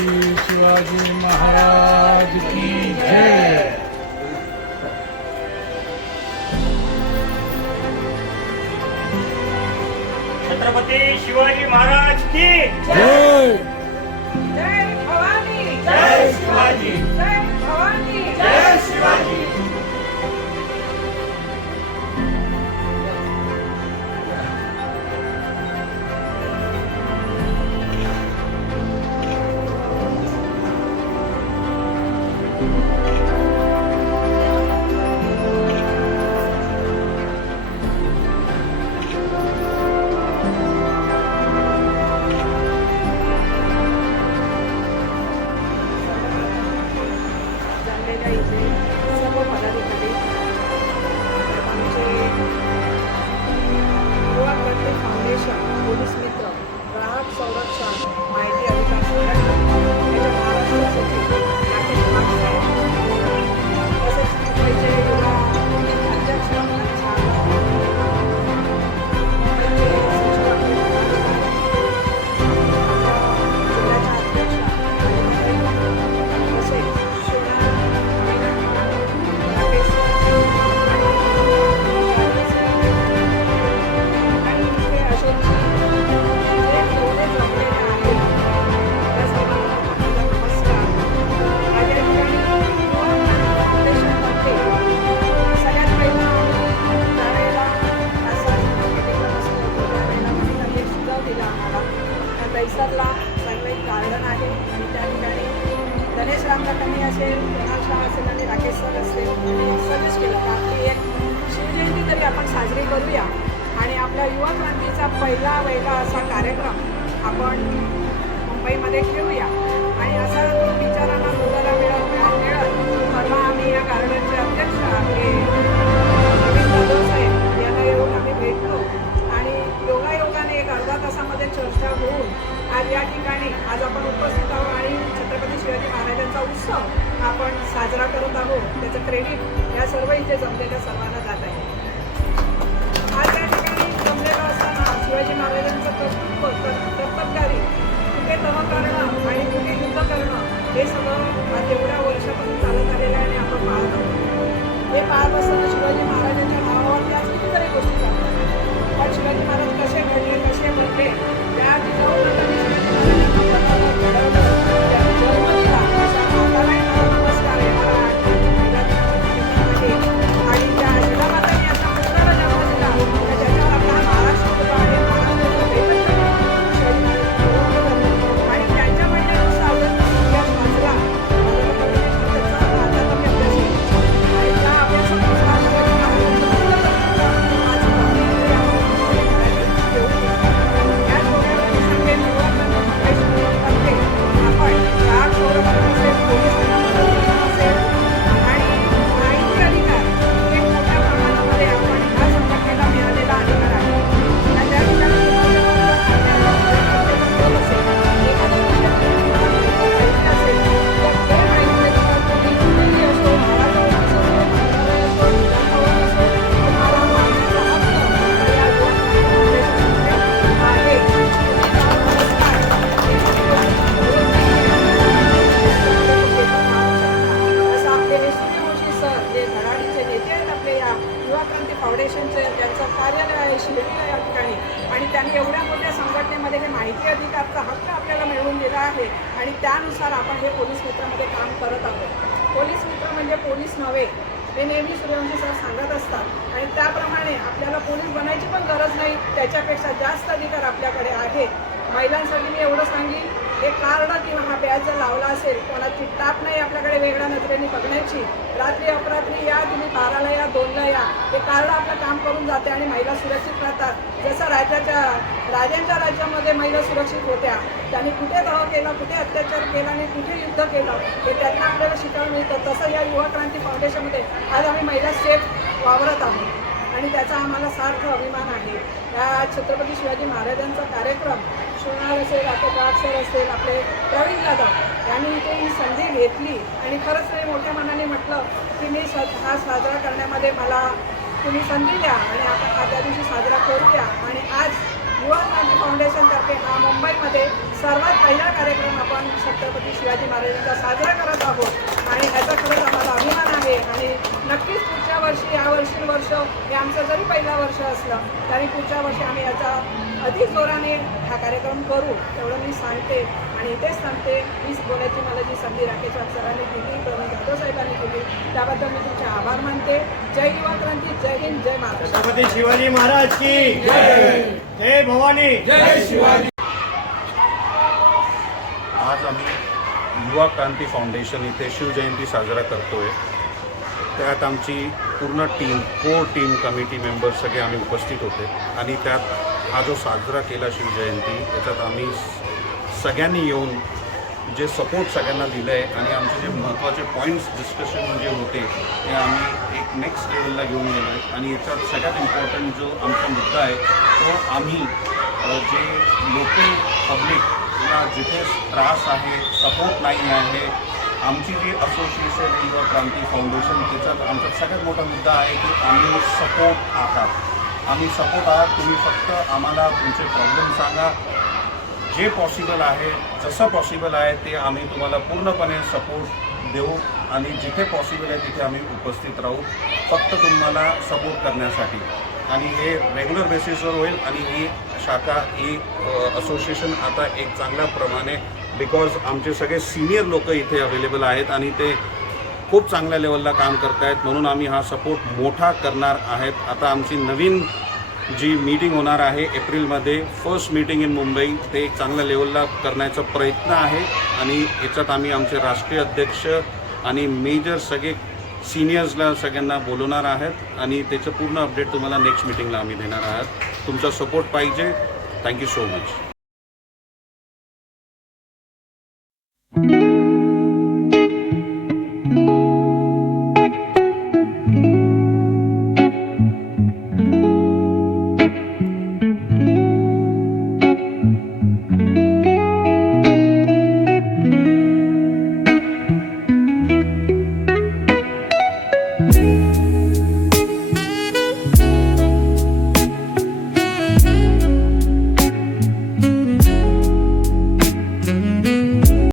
छत्रपती शिवाजी महाराज की जय। छत्रपती शिवाजी महाराज की जय। जय भवानी, जय शिवाजी, जय भवानी, जय शिवाजी। जमलेल्या इथे सर्व पदाधिकारी, आमचे युवा क्रांती फाउंडेशन, पोलीस मित्र, ग्राहक संरक्षण, माहिती अधिकार संघटना, याच्या महाराष्ट्र सचिव राकेश वाघसाहेब, तसेच मुंबईचे युवा अध्यक्ष मुंबईचे सचिव आपले जिल्ह्याच्या अध्यक्ष तसेच पैसरला चांगलं एक गार्डन आहे आणि त्या ठिकाणी गणेश रामकाकांनी असेल, कुणाल शाह असेल आणि राकेश सर असेल सजेस्ट केलं का आपली एक शिवजयंती तरी आपण साजरी करूया आणि आपल्या युवा क्रांतीचा पहिला वेगळा असा कार्यक्रम आपण मुंबईमध्ये ठेवूया. आणि असा विचारांना बोलायला मिळत परवा आम्ही या गार्डनचे अध्यक्ष आपले नवीन जाधव साहेब यांना येऊन आम्ही भेटलो आणि योगायोगाने एक अर्धा तासामध्ये चर्चा होऊन आज या ठिकाणी आज आपण उपस्थित आहोत आणि छत्रपती शिवाजी महाराजांचा उत्सव आपण साजरा करत आहोत. त्याचं क्रेडिट या सर्व इथे जमलेल्या सर्वांना जात आहे. आज या ठिकाणी जमलेलं असताना शिवाजी महाराजांचं कर्तव्यकारी कुठे तह करणं आणि कुठे युद्ध करणं हे सगळं आज एवढ्या वर्षापासून चालत आलेलं आहे आणि आपण पाहत आहोत. हे पाहत असताना शिवाजी महाराजांच्या नावावरती आज कितीतरी गोष्टी चालतात. पण शिवाजी महाराज कसे घडले, कसे बनले, त्या जिजाऊ लोकांनी शिवाजी महाराजांना घडवलं, त्यांनी जन्म दिला, अशा मातालाही मला नमस्कार येणार आहे. आणि त्या जिजामातांनी अशा पुत्राला जन्म दिला तर त्याच्यावर आपला महाराष्ट्र उभा आहे. महाराष्ट्राचं दैवत शिवाजी महाराज आणि त्यांच्या म्हणण्यानुसार इतिहास वाचला त्याचा आता तुम्ही अभ्यास केला आणि त्या अभ्यासानुसार शिवाजी महाराजांचं फाउंडेशनचे ज्यांचं कार्यालय आहे शिर्डीला या ठिकाणी आणि त्यांनी एवढ्या मोठ्या संघटनेमध्ये हे माहिती अधिकारचा हक्क आपल्याला मिळवून दिला आहे आणि त्यानुसार आपण हे पोलीस मित्रामध्ये काम करत आहोत. पोलीस मित्र म्हणजे पोलीस नव्हे हे नेहमी सूर्यवंशी सर सांगत असतात आणि त्याप्रमाणे आपल्याला पोलीस बनायची पण गरज नाही, त्याच्यापेक्षा जास्त अधिकार आपल्याकडे आहे. महिलांसाठी मी एवढं सांगेन, हे कार्ड किंवा हा बॅज जर लावला असेल, कोणाची टाप नाही आपल्याकडे वेगळ्या नजरेने बघण्याची, रात्री अपरात्री या, तुम्ही 12ला या, 2ला या, हे कार्ड आपलं काम करून जाते आणि महिला सुरक्षित राहतात. जसं राजांच्या राज्यामध्ये महिला सुरक्षित होत्या, त्यांनी कुठे तह केला, कुठे अत्याचार केला आणि कुठे युद्ध केलं हे त्यातनं आपल्याला शिकायला मिळतं. तसं या युवा क्रांती फाउंडेशनमध्ये आज आम्ही महिला सेफ वावरत आहोत आणि त्याचा आम्हाला सार्थ अभिमान आहे. या छत्रपती शिवाजी महाराजांचा कार्यक्रम शिवणार असेल, आपले सर असेल, आपले प्रवीण जाधव यांनी इथे ही संधी घेतली आणि खरंच ते मोठ्या मनाने म्हटलं की मी हा साजरा करण्यामध्ये मला तुम्ही संधी द्या आणि आपण त्या दिवशी साजरा करूया. आणि आज युवा क्रांती फाउंडेशनतर्फे हा मुंबईमध्ये सर्वात पहिला कार्यक्रम आपण छत्रपती शिवाजी महाराजांचा साजरा करत आहोत आणि ह्याचा खरंच आम्हाला अभिमान आहे. आणि नक्कीच पुढच्या वर्षी यावर्षी वर्ष हे आमचं जरी पहिला वर्ष असलं तरी पुढच्या वर्षी आम्ही याचा अधिक जोराने हा कार्यक्रम करू एवढं मी सांगते. आणि इथेच सांगते, हीच बोलायची मला जी संधी राकेश सरांनी दिली, प्रवीण जाधव साहेबांनी दिली, त्याबद्दल मी तुमचे आभार मानते. जय युवा क्रांती, जय हिंद, जय महाराष्ट्र. छत्रपती शिवाजी महाराज की जय. जय भवानी. जय शिवाजी. आज आम्ही युवा क्रांती फाउंडेशन इथे शिवजयंती साजरा करतोय. त्यात आमची पूर्ण team, core team, committee members सगळे आम्ही उपस्थित होते. आणि त्यात हा जो साजरा केला शिवजयंती, याच्यात आम्ही सगळ्यांनी येऊन जे सपोर्ट सगळ्यांना दिलं आहे आणि आमचे जे महत्त्वाचे पॉईंट्स डिस्कशन जे होते ते आम्ही एक नेक्स्ट लेवलला घेऊन गेलो आहे. आणि याच्यात सगळ्यात इम्पॉर्टंट जो आमचा मुद्दा आहे तो आम्ही जे लोकल पब्लिकला जिथे त्रास आहे, सपोर्ट नाही आहे, आमची जी असोसिएशन युवा क्रांती फाउंडेशन, त्याच्यात आमचा सगळ्यात मोठा मुद्दा आहे की आम्ही सपोर्ट आहात. आम्ही सपोर्ट आहात. तुम्ही फक्त आम्हाला तुमचे प्रॉब्लेम सांगा. जे पॉसिबल आहे, जसं पॉसिबल आहे ते आम्ही तुम्हाला पूर्णपणे सपोर्ट देऊ आणि जिथे पॉसिबल आहे तिथे आम्ही उपस्थित राहू, फक्त तुम्हाला सपोर्ट करण्यासाठी. आणि हे रेग्युलर बेसिसवर होईल. आणि ही शाखा, ही असोसिएशन आता एक चांगल्या प्रमाणे, बिकॉज आमचे सगळे सिनियर लोक इथे अवेलेबल आहेत आणि ते खूप चांगल्या लेवलला काम करत आहेत, म्हणून आम्ही हा सपोर्ट मोठा करणार आहेत. आता आमची नवीन जी मीटिंग होणार आहे एप्रिलमध्ये, फर्स्ट मीटिंग इन मुंबई, ते एक चांगल्या लेवलला करण्याचा प्रयत्न आहे. आणि याच्यात आम्ही आमचे राष्ट्रीय अध्यक्ष आणि मेजर सगळे सिनियर्सला सगळ्यांना बोलवणार आहेत आणि त्याचं पूर्ण अपडेट तुम्हाला नेक्स्ट मीटिंगला आम्ही देणार आहात. तुमचा सपोर्ट पाहिजे. Thank you so much.